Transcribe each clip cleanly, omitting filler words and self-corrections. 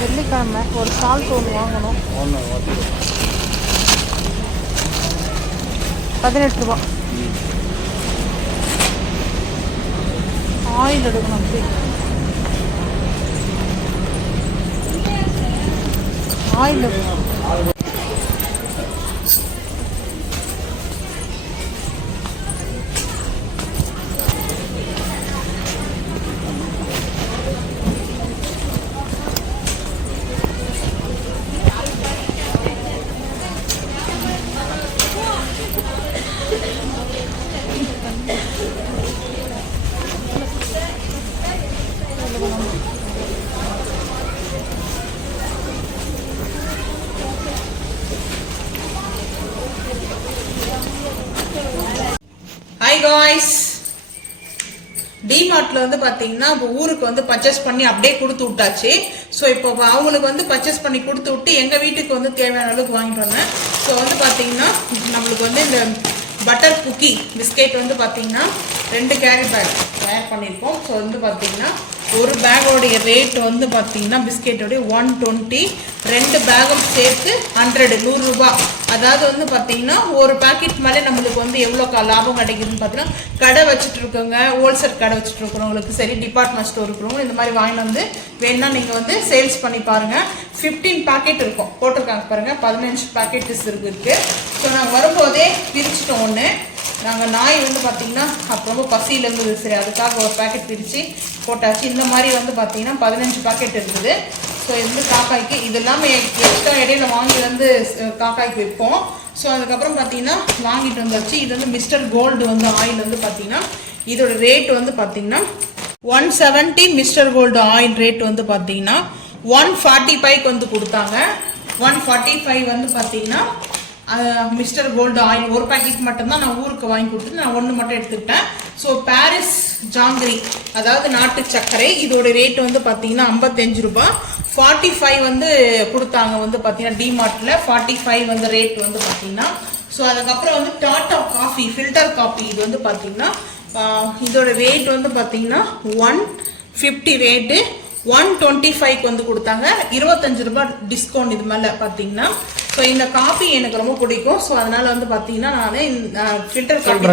வெள்ளிக்கிழமை ஒரு சால்ட் ஒன்று வாங்கணும். 18 ரூபா. ஆயில் எடுக்கணும். அப்படி ஆயில் எடுக்கணும். ஹாய் காய்ஸ், டிமார்ட்ல வந்து பாத்தீங்கன்னா ஊருக்கு வந்து பர்ச்சேஸ் பண்ணி அப்படியே கொடுத்து விட்டாச்சு. ஸோ இப்போ அவங்களுக்கு வந்து பர்ச்சேஸ் பண்ணி கொடுத்து விட்டு எங்க வீட்டுக்கு வந்து தேவையான அளவுக்கு வாங்கிட்டு வந்தேன். ஸோ வந்து பாத்தீங்கன்னா நம்மளுக்கு வந்து இந்த பட்டர் குக்கி பிஸ்கெட் வந்து பாத்தீங்கன்னா 2 கேரி பேக் தயார் பண்ணியிருக்கோம். ஸோ வந்து பாத்தீங்கன்னா ஒரு பேக்கோடைய ரேட் வந்து பார்த்தீங்கன்னா பிஸ்கெட்டோடைய 120, 2 பேக்கும் சேர்த்து 100 ரூபா. அதாவது வந்து பார்த்தீங்கன்னா ஒரு பேக்கெட் மேலே நம்மளுக்கு வந்து எவ்வளோ லாபம் கிடைக்குதுன்னு பார்த்தீங்கன்னா கடை வச்சுட்டு இருக்கவங்க, ஹோல்சேல் கடை வச்சுட்டு இருக்கிறவங்களுக்கு சரி, டிபார்ட்மெண்ட் ஸ்டோர் இருக்கிறவங்க இந்த மாதிரி வாங்கிட்டு வந்து வேணா நீங்கள் வந்து சேல்ஸ் பண்ணி பாருங்கள். 15 பேக்கெட் இருக்கும் போட்டிருக்காங்க பாருங்கள், 15 பேக்கெட்ஸ் இருக்கு. ஸோ நாங்கள் வரும்போதே பிரிச்சுட்டோம். ஒன்று நாங்கள் நாய் வந்து பார்த்தீங்கன்னா அப்போ ரொம்ப பசியில் இருந்தது, சரி அதுக்காக ஒரு பேக்கெட் பிரித்து போட்டாச்சு. இந்த மாதிரி வந்து பார்த்தீங்கன்னா 15 பேக்கெட் இருக்குது. ஸோ இது வந்து காக்காய்க்கு, இது எல்லாமே எக்ஸ்ட்ரா இடையில வாங்கி வந்து காக்காய்க்கு வைப்போம். ஸோ அதுக்கப்புறம் பார்த்தீங்கன்னா வாங்கிட்டு வந்தாச்சு. இது வந்து மிஸ்டர் கோல்டு வந்து ஆயில் வந்து பார்த்தீங்கன்னா இதோட ரேட் வந்து பார்த்தீங்கன்னா 170. மிஸ்டர் கோல்டு ஆயில் ரேட் வந்து பார்த்தீங்கன்னா 145 வந்து கொடுத்தாங்க. 145 வந்து பார்த்தீங்கன்னா மிஸ்டர் கோல்டு ஆயில் ஒரு பேக்கெட் மட்டும்தான் நான் ஊருக்கு வாங்கி கொடுத்துட்டு நான் ஒன்று மட்டும் எடுத்துக்கிட்டேன். ஸோ பாரிஸ் ஜாங்கிரி, அதாவது நாட்டு சர்க்கரை, இதோட ரேட் வந்து பார்த்தீங்கன்னா 55 ரூபா. 45 வந்து கொடுத்தாங்க வந்து பார்த்தீங்கன்னா டிமார்ட்டில் 45 வந்து ரேட் வந்து பார்த்தீங்கன்னா. ஸோ அதுக்கப்புறம் வந்து டாட்டா காஃபி ஃபில்டர் காஃபி, இது வந்து பார்த்தீங்கன்னா இதோட ரேட் வந்து பார்த்தீங்கன்னா 150 ரேட்டு, 125 வந்து கொடுத்தாங்க. 25 ரூபாய் டிஸ்கவுண்ட் இது மேலே பார்த்தீங்கன்னா. ஸோ இந்த காஃபி எனக்கு ரொம்ப பிடிக்கும். ஸோ அதனால வந்து பார்த்தீங்கன்னா நான் ஃபில்டர் காஃபி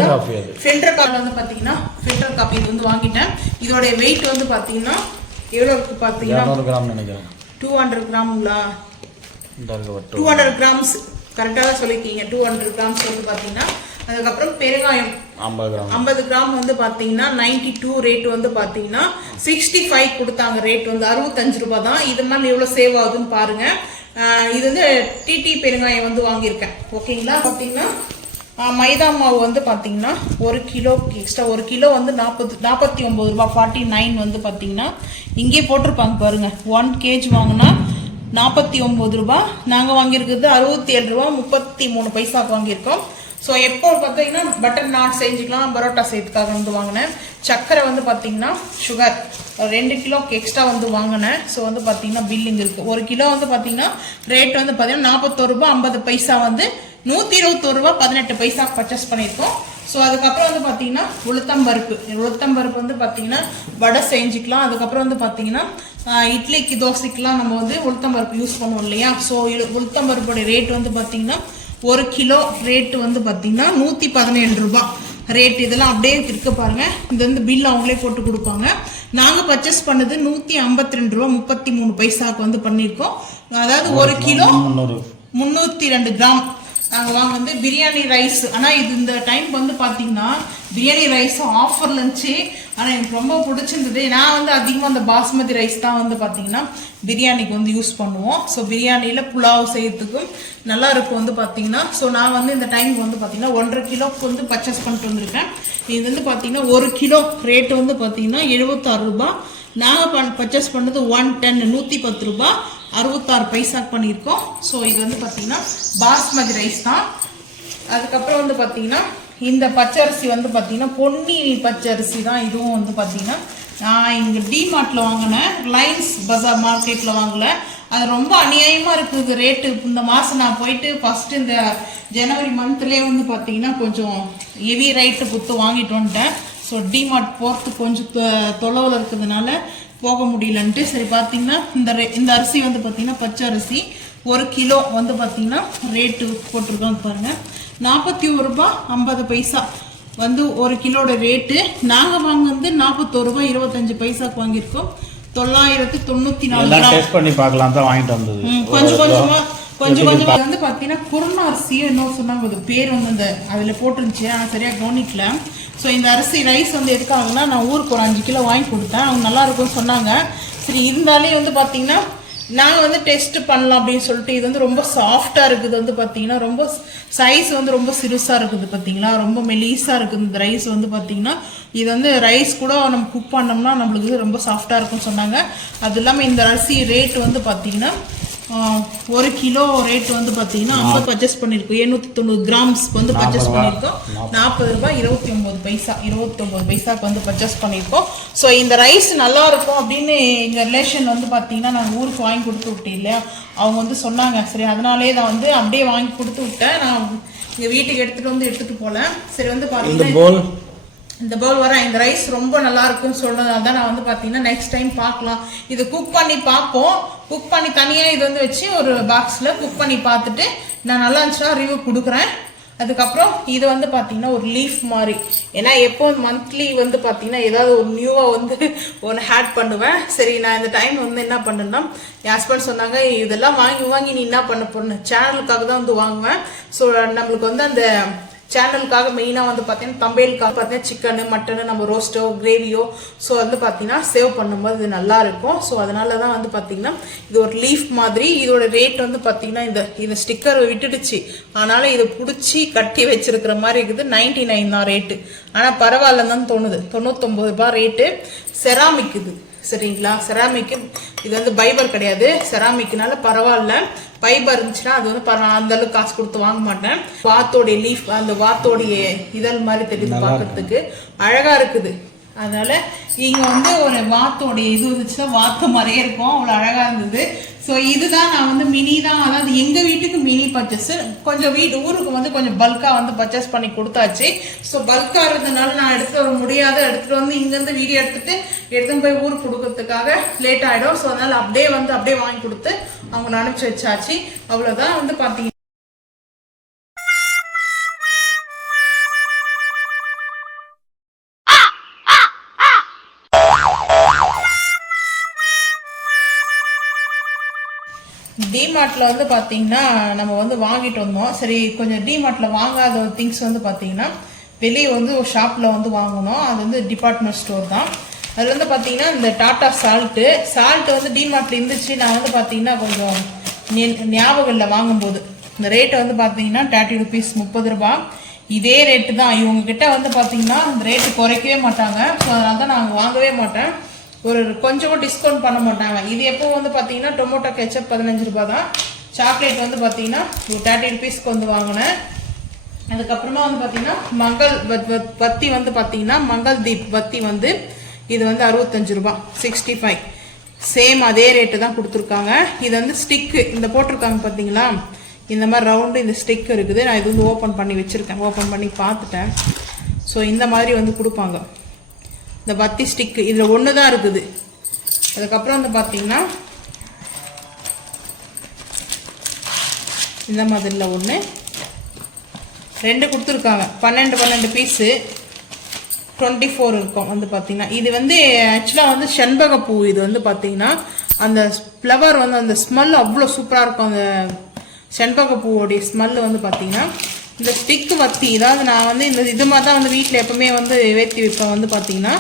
வந்து பார்த்தீங்கன்னா ஃபில்டர் காஃபி இது வந்து வாங்கிட்டேன். இதோடைய வெயிட் வந்து பார்த்தீங்கன்னா எவ்வளோ இருக்கு பார்த்தீங்கன்னா 200 கிராமுங்களா, 200 கிராம்ஸ் கரெக்டாக தான் சொல்லியிருக்கீங்க. 200 கிராம்ஸ் வந்து பார்த்தீங்கன்னா. அதுக்கப்புறம் பெருங்காயம் 50 கிராம் வந்து பார்த்தீங்கன்னா 92 ரேட் வந்து பார்த்தீங்கன்னா 65 கொடுத்தாங்க. ரேட் வந்து 65 ரூபாய் தான். இது மாதிரி எவ்வளோ சேவ் ஆகுதுன்னு பாருங்க. இது வந்து டிடி பெருங்காயம் வந்து வாங்கியிருக்கேன். ஓகேங்களா. பார்த்தீங்கன்னா மைதா மாவு வந்து பார்த்தீங்கன்னா 1 கிலோ எக்ஸ்ட்ரா, 1 கிலோ வந்து 49 ரூபா 49 வந்து பார்த்தீங்கன்னா இங்கே போட்டிருப்பாங்க பாருங்க. 1 kg வாங்கினா 49 ரூபா. நாங்கள் வாங்கியிருக்கிறது 67 ரூபா 33 பைசாக்கு வாங்கியிருக்கோம். ஸோ எப்போ பார்த்தீங்கன்னா பட்டர் நான் செஞ்சுக்கலாம், பரோட்டா செய்யறதுக்காக வந்து வாங்கினேன். சர்க்கரை வந்து பார்த்தீங்கன்னா சுகர் 2 கிலோ எக்ஸ்ட்ரா வந்து வாங்கினேன். ஸோ வந்து பார்த்தீங்கன்னா பில்லிங் இருக்குது. 1 கிலோ வந்து பார்த்தீங்கன்னா ரேட் வந்து பார்த்தீங்கன்னா 41 ரூபா 50 பைசா வந்து 121 ரூபா 18 பைசா பர்ச்சேஸ் பண்ணியிருக்கோம். ஸோ அதுக்கப்புறம் வந்து பார்த்தீங்கன்னா உளுத்தம்பருப்பு வந்து பார்த்தீங்கன்னா வடை செஞ்சுக்கலாம். அதுக்கப்புறம் வந்து பார்த்தீங்கன்னா இட்லிக்கு தோசைக்கெலாம் நம்ம வந்து உளுத்தம்பருப்பு யூஸ் பண்ணுவோம் இல்லையா. ஸோ உளுத்தம்பருப்புடைய ரேட் வந்து பார்த்தீங்கன்னா 1 கிலோ ரேட்டு வந்து பார்த்தீங்கன்னா 117 ரூபா ரேட். இதெல்லாம் அப்படியே இருக்க பாருங்க. இது வந்து பில் அவங்களே போட்டு கொடுப்பாங்க. நாங்கள் பர்ச்சேஸ் பண்ணது 152 ரூபா 33 பைசாவுக்கு வந்து பண்ணியிருக்கோம். அதாவது 1 கிலோ 302 கிராம் நாங்கள் வாங்க வந்து பிரியாணி ரைஸ். ஆனால் இது இந்த டைம் வந்து பார்த்தீங்கன்னா பிரியாணி ரைஸ் ஆஃபரில் இருந்துச்சு. ஆனால் எனக்கு ரொம்ப பிடிச்சிருந்தது. நான் வந்து அதிகமாக அந்த பாஸ்மதி ரைஸ் தான் வந்து பார்த்தீங்கன்னா பிரியாணிக்கு வந்து யூஸ் பண்ணுவோம். ஸோ பிரியாணியில் புலாவ் செய்யறதுக்கும் நல்லா இருக்கும் வந்து பார்த்தீங்கன்னா. ஸோ நான் வந்து இந்த டைம் வந்து பார்த்தீங்கன்னா 1.5 கிலோக்கு வந்து பர்ச்சேஸ் பண்ணிட்டு வந்திருக்கேன். இது வந்து பார்த்தீங்கன்னா 1 கிலோ ரேட்டு வந்து பார்த்தீங்கன்னா 76 ரூபா. நாங்கள் பர்ச்சேஸ் பண்ணது 110 110 ரூபா 66 பைசாக்கு பண்ணியிருக்கோம். ஸோ இது வந்து பார்த்தீங்கன்னா பாஸ்மதி ரைஸ் தான். அதுக்கப்புறம் வந்து பார்த்தீங்கன்னா இந்த பச்சரிசி வந்து பார்த்தீங்கன்னா பொன்னி பச்சரிசி தான். இதுவும் வந்து பார்த்தீங்கன்னா நான் இங்கே டிமார்ட்டில் வாங்கினேன், ரிலையன்ஸ் பஜார் மார்க்கெட்டில் வாங்கலை. அது ரொம்ப அநியாயமாக இருக்குது ரேட்டு. இந்த மாதம் நான் போயிட்டு ஃபஸ்ட்டு இந்த ஜனவரி மந்த்லேயே வந்து பார்த்தீங்கன்னா கொஞ்சம் ஹெவி ரேட்டு கொடுத்து வாங்கிட்டு வந்துட்டேன். ஸோ டிமார்ட் போகிறதுக்கு கொஞ்சம் தொலைவில் இருக்கிறதுனால போக முடியலன்ட்டு சரி பார்த்தீங்கன்னா இந்த அரிசி வந்து பார்த்தீங்கன்னா பச்சை அரிசி 1 கிலோ வந்து பார்த்தீங்கன்னா ரேட்டு போட்டிருக்கோம் பாருங்கள். 41 ரூபா 50 பைசா வந்து 1 கிலோட ரேட்டு. நாங்கள் வாங்குறது 41 ரூபா 25 பைசாக்கு வாங்கியிருக்கோம். 994 டேஸ்ட் பண்ணி பார்க்கலாம் தான் வாங்கிட்டு வந்தது. கொஞ்சம் வந்து பார்த்தீங்கன்னா குருண அரிசியும் இன்னொரு சொன்னாங்க, அது பேர் வந்து அந்த அதில் போட்டுருந்துச்சு, ஆனால் சரியாக கவனிக்கல. ஸோ இந்த அரிசி ரைஸ் வந்து எதுக்காகனா நான் ஊருக்கு ஒரு 5 கிலோ வாங்கி கொடுத்தேன், அவங்க நல்லா இருக்கும்னு சொன்னாங்க. சரி இருந்தாலே வந்து பார்த்தீங்கன்னா நாங்கள் வந்து டெஸ்ட் பண்ணலாம் அப்படின்னு சொல்லிட்டு இது வந்து ரொம்ப சாஃப்டாக இருக்குது. வந்து பார்த்தீங்கன்னா ரொம்ப சைஸ் வந்து ரொம்ப சிறுசாக இருக்குது பார்த்தீங்களா, ரொம்ப மெலீஸாக இருக்குது இந்த ரைஸ் வந்து பார்த்தீங்கன்னா. இது வந்து ரைஸ் கூட நம்ம குக் பண்ணோம்னா நம்மளுக்கு ரொம்ப சாஃப்டாக இருக்கும்னு சொன்னாங்க. அது இல்லாமல் இந்த அரிசி ரேட் வந்து பார்த்தீங்கன்னா 1 கிலோ ரேட் வந்து பார்த்தீங்கன்னா 50 பர்ச்சேஸ் பண்ணியிருக்கோம். 790 கிராம்ஸ் வந்து பர்ச்சேஸ் பண்ணியிருக்கோம். 40 ரூபாய் 29 பைசா 29 பைசாக்கு வந்து பர்ச்சேஸ் பண்ணியிருக்கோம். ஸோ இந்த ரைஸ் நல்லா இருக்கும் அப்படின்னு எங்கள் ரிலேஷன் வந்து பார்த்தீங்கன்னா நாங்கள் ஊருக்கு வாங்கி கொடுத்து விட்டேன் இல்லையா, அவங்க வந்து சொன்னாங்க. சரி அதனாலே நான் வந்து அப்படியே வாங்கி கொடுத்து விட்டேன். நான் எங்கள் வீட்டுக்கு எடுத்துகிட்டு போகல. சரி வந்து பார்த்தீங்கன்னா இந்த பவுல் வர இந்த ரைஸ் ரொம்ப நல்லா இருக்குன்னு சொன்னதால தான் நான் வந்து பார்த்தீங்கன்னா நெக்ஸ்ட் டைம் பார்க்கலாம், இது குக் பண்ணி பார்ப்போம். குக் பண்ணி தனியாக இது வந்து வச்சு ஒரு பாக்ஸில் குக் பண்ணி பார்த்துட்டு நான் நல்லா இருந்துச்சுன்னா ரிவ்யூ கொடுக்குறேன். அதுக்கப்புறம் இது வந்து பார்த்தீங்கன்னா ஒரு லீஃப் மாதிரி, ஏன்னா எப்போ மந்த்லி வந்து பார்த்தீங்கன்னா ஏதாவது ஒரு நியூவாக வந்து ஒன்று ஆட் பண்ணுவேன். சரி நான் இந்த டைம் வந்து என்ன பண்ணுன்னா என் ஹஸ்பண்ட் சொன்னாங்க, இதெல்லாம் வாங்கி நீ என்ன பண்ண போன சேனலுக்காக தான் வந்து வாங்குவேன். ஸோ நம்மளுக்கு வந்து அந்த சேனலுக்காக மெயினாக வந்து பார்த்தீங்கன்னா தம்பேலுக்காக பார்த்தீங்கன்னா சிக்கனு மட்டனு நம்ம ரோஸ்ட்டோ கிரேவியோ ஸோ வந்து பார்த்தீங்கன்னா சேவ் பண்ணும்போது இது நல்லா இருக்கும். ஸோ அதனால தான் வந்து பார்த்தீங்கன்னா இது ஒரு லீஃப் மாதிரி. இதோட ரேட் வந்து பார்த்தீங்கன்னா இந்த ஸ்டிக்கர் விட்டுடுச்சு, அதனால இதை பிடிச்சி கட்டி வச்சிருக்கிற மாதிரி இருக்குது. 99 தான் ரேட்டு, ஆனால் பரவாயில்லன்னு தான் தோணுது. 99 ரூபாய் ரேட்டு. செராமிக் இது சரிங்களா, செராமிக்கு இது வந்து பைபர் கிடையாது, செராமிக்னால பரவாயில்ல. பைபர் இருந்துச்சுன்னா அது வந்து அந்த அளவுக்கு காசு கொடுத்து வாங்க மாட்டேன். வாத்தோடைய லீஃப் அந்த வாத்தோடைய இதழ் மாதிரி தெரியுது, பார்க்கறதுக்கு அழகா இருக்குது. அதனால இங்க வந்து ஒரு வாத்தோடைய இது இருந்துச்சுன்னா வாத்த மாதிரியே இருக்கும், அவ்வளோ அழகா இருந்தது. ஸோ இதுதான் நான் வந்து மினி தான், அதாவது எங்க வீட்டுக்கு மினி பர்ச்சேஸ். கொஞ்சம் ஊருக்கு வந்து கொஞ்சம் பல்கா வந்து பர்ச்சேஸ் பண்ணி கொடுத்தாச்சு. ஸோ பல்கா இருந்ததுனால நான் எடுத்துட்டு வர முடியாது, எடுத்துட்டு வந்து இங்கேருந்து வீடியோ எடுத்துட்டு போய் ஊருக்கு கொடுக்கறதுக்காக லேட் ஆயிடும். ஸோ அதனால அப்படியே வாங்கி கொடுத்து அவங்க அனுப்பிச்சு வச்சாச்சு. அவ்வளோதான் வந்து பார்த்தீங்கன்னா டிமார்ட்டில் வந்து பார்த்தீங்கன்னா நம்ம வந்து வாங்கிட்டு வந்தோம். சரி கொஞ்சம் டிமார்ட்டில் வாங்காத திங்ஸ் வந்து பார்த்தீங்கன்னா வெளியே வந்து ஒரு ஷாப்பில் வந்து வாங்கணும். அது வந்து டிபார்ட்மெண்ட் ஸ்டோர் தான். அதில் வந்து பார்த்தீங்கன்னா இந்த டாட்டா சால்ட்டு வந்து டிமார்ட்டில் இருந்துச்சு. நான் வந்து பார்த்தீங்கன்னா கொஞ்சம் ஞாபகம் இல்லை வாங்கும்போது. இந்த ரேட்டை வந்து பார்த்தீங்கன்னா 30 rupees 30 ரூபாய் இதே ரேட்டு தான். இவங்ககிட்ட வந்து பார்த்தீங்கன்னா இந்த ரேட்டு குறைக்கவே மாட்டாங்க. ஸோ அதனால தான் நான் வாங்கவே மாட்டேன், ஒரு கொஞ்சம் டிஸ்கவுண்ட் பண்ண மாட்டாங்க. இது எப்போ வந்து பார்த்தீங்கன்னா டொமேட்டோ கெச்சப் 15 ரூபாய் தான். சாக்லேட் வந்து பார்த்தீங்கன்னா 30 rupeesக்கு வந்து வாங்கினேன். அதுக்கப்புறமா வந்து பார்த்தீங்கன்னா மங்கள் பத்தி வந்து பார்த்தீங்கன்னா மங்கள் தீப் பத்தி வந்து இது வந்து 65 ரூபாய் 65 சேம் அதே ரேட்டு தான் கொடுத்துருக்காங்க. இது வந்து ஸ்டிக்கு இந்த போட்டிருக்காங்க பார்த்தீங்களா, இந்த மாதிரி ரவுண்டு இந்த ஸ்டிக் இருக்குது. நான் இது வந்து ஓப்பன் பண்ணி வச்சுருக்கேன், ஓப்பன் பண்ணி பார்த்துட்டேன். ஸோ இந்த மாதிரி வந்து கொடுப்பாங்க இந்த பத்தி ஸ்டிக்கு. இதில் ஒன்று தான் இருக்குது. அதுக்கப்புறம் வந்து பார்த்தீங்கன்னா இந்த மாதிரில ஒன்று 2 கொடுத்துருக்காங்க. 12 பீஸு 24 இருக்கும் வந்து பார்த்தீங்கன்னா. இது வந்து ஆக்சுவலாக வந்து செண்பகப்பூ. இது வந்து பார்த்தீங்கன்னா அந்த ஃப்ளவர் வந்து அந்த ஸ்மெல் அவ்வளோ சூப்பராக இருக்கும். அந்த செண்பகப்பூவோடைய ஸ்மெல் வந்து பார்த்தீங்கன்னா இந்த ஸ்டிக்கு வத்தி, இதாவது நான் வந்து இது மாதிரி தான் வந்து வீட்டில் எப்பவுமே வந்து ஏற்றி வைப்பேன். வந்து பார்த்தீங்கன்னா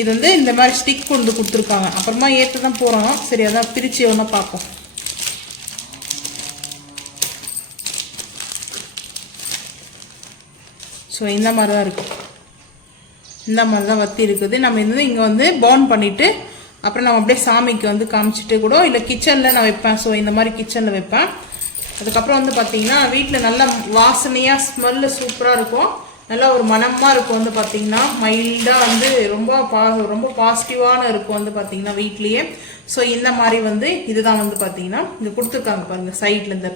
இது வந்து இந்த மாதிரி ஸ்டிக் கொண்டு கொடுத்துருக்காங்க. அப்புறமா ஏற்ற தான் போகிறோம். சரி அதான் பிரித்து ஒன்றா பார்ப்போம். ஸோ இந்த மாதிரி தான் இருக்குது, இந்த மாதிரி தான் வத்தி இருக்குது. நம்ம இது இங்கே வந்து பர்ன் பண்ணிவிட்டு அப்புறம் நம்ம அப்படியே சாமிக்கு வந்து காமிச்சிட்டு கூட இல்லை கிச்சனில் நான் வைப்பேன். ஸோ இந்த மாதிரி கிச்சனில் வைப்பேன். அதுக்கப்புறம் வந்து பார்த்தீங்கன்னா வீட்டில் நல்ல வாசனையாக ஸ்மெல்லு சூப்பராக இருக்கும், நல்லா ஒரு மனமாக இருக்கும். வந்து பார்த்தீங்கன்னா மைல்டாக வந்து ரொம்ப பாசிட்டிவான இருக்கும் வந்து பார்த்தீங்கன்னா வீட்லேயே. ஸோ இந்த மாதிரி வந்து இதுதான் வந்து பார்த்தீங்கன்னா இங்கே கொடுத்துருக்காங்க பாருங்கள் சைடில் இந்த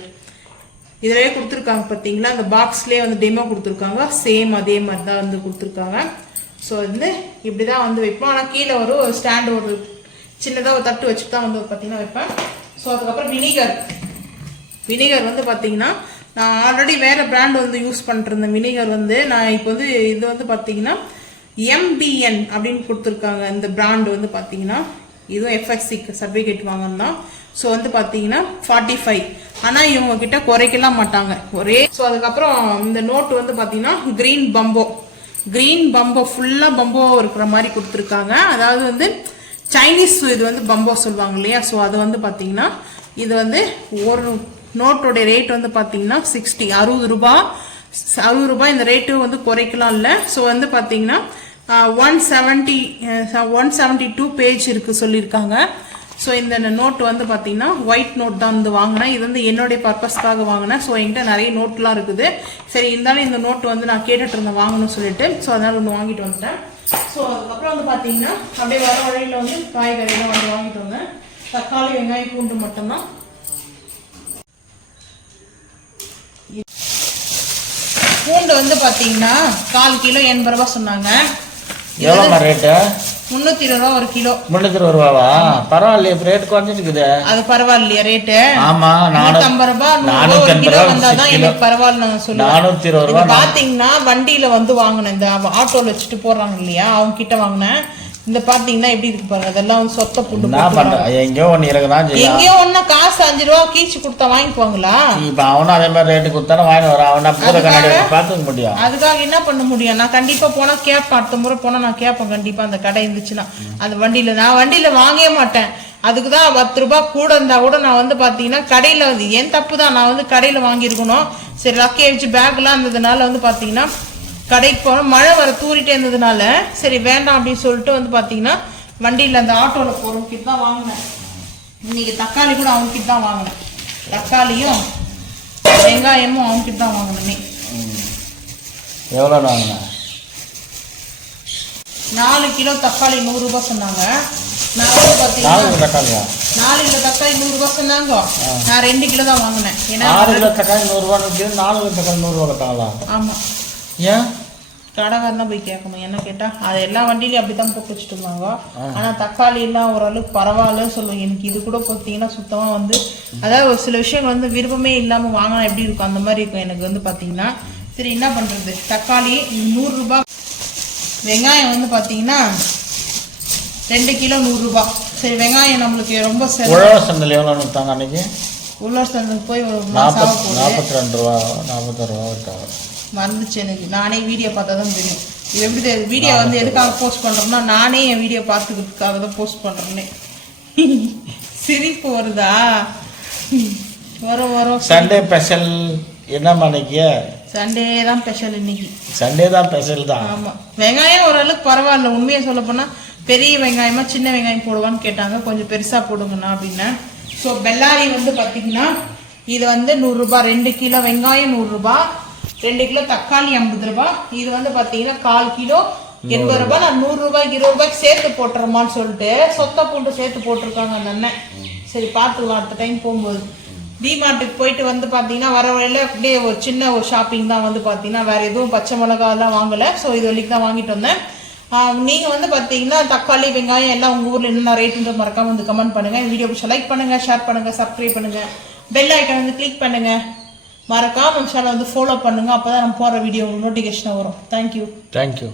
இதிலே கொடுத்துருக்காங்க பார்த்தீங்களா, அந்த பாக்ஸ்லேயே வந்து டெமோ கொடுத்துருக்காங்க. சேம் அதே மாதிரி தான் வந்து கொடுத்துருக்காங்க. ஸோ வந்து இப்படி தான் வந்து வைப்போம். ஆனால் கீழே ஒரு ஸ்டாண்டு ஒரு சின்னதாக ஒரு தட்டு வச்சுட்டு தான் வந்து பார்த்தீங்கன்னா வைப்பேன். ஸோ அதுக்கப்புறம் வினிகர் வந்து பார்த்தீங்கன்னா நான் ஆல்ரெடி வேறு பிராண்ட் வந்து யூஸ் பண்ணிருந்தேன். வினிகர் வந்து நான் இப்போ வந்து இது வந்து பார்த்தீங்கன்னா MBN அப்படின்னு கொடுத்துருக்காங்க. இந்த பிராண்ட் வந்து பார்த்தீங்கன்னா இதுவும் FSC சர்டிஃபிகேட் வாங்கணும் தான். ஸோ வந்து பார்த்தீங்கன்னா 45. ஆனால் இவங்க கிட்ட குறைக்கலாம் மாட்டாங்க ஒரே. ஸோ அதுக்கப்புறம் இந்த நோட்டு வந்து பார்த்தீங்கன்னா கிரீன் பம்போ ஃபுல்லாக பம்போ இருக்கிற மாதிரி கொடுத்துருக்காங்க. அதாவது வந்து சைனீஸ் இது வந்து பம்போ சொல்லுவாங்க இல்லையா. ஸோ அது வந்து பார்த்தீங்கன்னா இது வந்து ஒரு நோட்டோடைய ரேட் வந்து பார்த்தீங்கன்னா 60 ரூபாய். இந்த ரேட்டு வந்து குறைக்கலாம் இல்லை. ஸோ வந்து பார்த்தீங்கன்னா 172 பேஜ் இருக்கு சொல்லியிருக்காங்க. ஸோ இந்த நோட்டு வந்து பார்த்தீங்கன்னா ஒயிட் நோட் தான் வந்து வாங்கினேன். இது வந்து என்னுடைய பர்பஸ்க்காக வாங்கினேன். ஸோ என்கிட்ட நிறைய நோட்லாம் இருக்குது. சரி இருந்தாலும் இந்த நோட்டு வந்து நான் கேட்டுட்டு இருந்தேன் வாங்கணும்னு சொல்லிட்டு. ஸோ அதனால ஒன்று வாங்கிட்டு வந்துட்டேன். ஸோ அதுக்கப்புறம் வந்து பார்த்தீங்கன்னா அப்படியே வர வழியில் வந்து காய்கறிலாம் வந்து வாங்கிட்டு வந்தேன். தக்காளி, வெங்காயம், பூண்டு மட்டும்தான். பூண்டு வந்து பார்த்தீங்கன்னா 1/4 கிலோ 80 ரூபா சொன்னாங்க. எவ்வளோ ரேட்டு? 320 ரூபா ஒரு கிலோ. 320 ரூபாவா? பரவாயில்லையே, ரேட் குறைஞ்சிருக்குது. அது பரவாயில்லையா ரேட்டு? ஆமா, 450 ரூபாய் 450 கிலோ வந்தாதான் எனக்கு பரவாயில்ல. நான் சொல்லுவேன் 420 ரூபாய். பாத்தீங்கன்னா வண்டியில வந்து வாங்கினேன். இந்த ஆட்டோல வச்சுட்டு போறாங்க இல்லையா, அவங்க கிட்ட வாங்கினேன். இந்த பாத்தீங்கன்னா எப்படி இருக்கு பாருங்க. அதெல்லாம் வந்து சொத்த புண்டு. எங்கேயோ ஒண்ணு இருக்குதான், எங்கேயோ ஒண்ணு காசு 5 ரூபா கீச்சு கொடுத்தா வாங்கிக்குவாங்களா? இப்ப அவனும் அதே மாதிரி ரேட்டு கொடுத்தாலும் வாங்கி வர. அவனா பூத கண்ணாடி பாத்துக்க முடியும். அதுக்காக என்ன பண்ண முடியும்? நான் கண்டிப்பா போனா கேட்பேன். அடுத்த முறை போனா நான் கேட்பேன் கண்டிப்பா. அந்த கடை இருந்துச்சுன்னா அந்த வண்டியில நான் வண்டியில வாங்கவே மாட்டேன். அதுக்குதான் 10 ரூபாய் கூட இருந்தா கூட நான் வந்து பாத்தீங்கன்னா கடையில வந்து என் தப்பு தான். நான் வந்து கடையில வாங்கியிருக்கணும். சரி லக்கே வச்சு பேக்லாம் இருந்ததுனால வந்து பாத்தீங்கன்னா கடைக்கு போனோம். மழை வர தூரிட்டே இருந்ததுனால சரி வேண்டாம் அப்படின்னு சொல்லிட்டு வந்து பார்த்தீங்கன்னா வண்டியில் அந்த ஆட்டோவில் போகிறவங்க கிட்ட தான் வாங்கினேன். இன்னைக்கு தக்காளி கூட அவங்க கிட்ட தான் வாங்கினேன். தக்காளியும் வெங்காயமும் அவங்க கிட்ட தான் வாங்கினேன். எவ்வளோ வாங்கினேன்? 4 கிலோ தக்காளி 100 ரூபாய் சொன்னாங்க. நான் வந்து பார்த்தீங்கன்னா 4 கிலோ தக்காளி 100 ரூபாய் சொன்னாங்க. நான் 2 கிலோ தான் வாங்கினேன். ஏன்னா 6 கிலோ தக்காளி 100 ரூபாய், 4 கிலோ தக்காளி 100 ரூபாய் கட்டாங்களா? ஆமாம். ஏன்? கடைக்காரன் தான் போய் கேட்கணும். என்ன கேட்டா அது எல்லா வண்டியிலையும் அப்படித்தான் போட்டு வச்சுட்டு இருந்தாங்க. ஆனா தக்காளி எல்லாம் ஓரளவுக்கு பரவாயில்லன்னு சொல்லுவாங்க. எனக்கு இது கூட பார்த்தீங்கன்னா சுத்தமா வந்து அதாவது ஒரு சில விஷயங்கள் வந்து விருப்பமே இல்லாம வாங்கினா எப்படி இருக்கும் அந்த மாதிரி இருக்கும் எனக்கு வந்து பார்த்தீங்கன்னா. சரி என்ன பண்றது, தக்காளி 100 ரூபாய். வெங்காயம் வந்து பார்த்தீங்கன்னா 2 கிலோ 100 ரூபாய். சரி வெங்காயம் நம்மளுக்கு ரொம்ப உழவர் சந்தையில் எவ்வளோ விட்டாங்க அன்னைக்கு? உழவர் சந்தைக்கு போய் 42 ரூபா 40 ரூபா விட்டாங்க. மறந்துச்சு எனக்கு. நானே வீடியோ பார்த்தா தான் தெரியும். இது எப்படி வீடியோ வந்து எதுக்காக போஸ்ட் பண்ணுறோம்னா நானே என் வீடியோ பார்த்துக்கிறதுக்காக தான் போஸ்ட் பண்ணுறேன்னே. சிரிப்பு வருதா? வரும். சண்டே ஸ்பெஷல் என்ன மணிக்கு? சண்டே தான் ஸ்பெஷல் இன்னைக்கு. சண்டே தான் ஸ்பெஷல் தான். ஆமாம். வெங்காயம் ஓரளவுக்கு பரவாயில்ல. உண்மையை சொல்ல போனால் பெரிய வெங்காயமா சின்ன வெங்காயம் போடுவான்னு கேட்டாங்க. கொஞ்சம் பெருசாக போடுங்கண்ணா அப்படின்னு. ஸோ பெல்லாரி வந்து பார்த்தீங்கன்னா இது வந்து 100 ரூபாய். 2 கிலோ வெங்காயம் 100 ரூபாய். 2 கிலோ தக்காளி 50 ரூபாய். இது வந்து பார்த்தீங்கன்னா 1/4 கிலோ 80 ரூபாய். நான் 100 ரூபாய்க்கு 20 ரூபாய்க்கு சேர்த்து போட்டுறோமான்னு சொல்லிட்டு சொத்த பூண்டு சேர்த்து போட்டிருக்காங்க அந்த அண்ணன். சரி பார்த்துக்கலாம் அடுத்த டைம் போகும்போது. டிமார்ட்டுக்கு போயிட்டு வந்து பார்த்தீங்கன்னா வர வழியில் அப்படியே ஒரு சின்ன ஒரு ஷாப்பிங் தான் வந்து பார்த்தீங்கன்னா வேறு எதுவும் பச்சை மிளகாலாம் வாங்கலை. ஸோ இது வரைக்கும் தான் வாங்கிட்டு வந்தேன். நீங்கள் வந்து பார்த்தீங்கன்னா தக்காளி வெங்காயம் எல்லாம் உங்கள் ஊரில் என்னென்ன ரேட்டுன்ற மறக்காம வந்து கமெண்ட் பண்ணுங்கள். வீடியோ பிடிச்சா லைக் பண்ணுங்கள், ஷேர் பண்ணுங்கள், சப்ஸ்கிரைப் பண்ணுங்கள், பெல் ஐக்கன் வந்து கிளிக் பண்ணுங்கள். மறக்காம சேனல் வந்து ஃபாலோ பண்ணுங்கள். அப்போ தான் நம்ம போகிற வீடியோ உங்களுக்கு நோட்டிஃபிகேஷனாக வரும். தேங்க்யூ.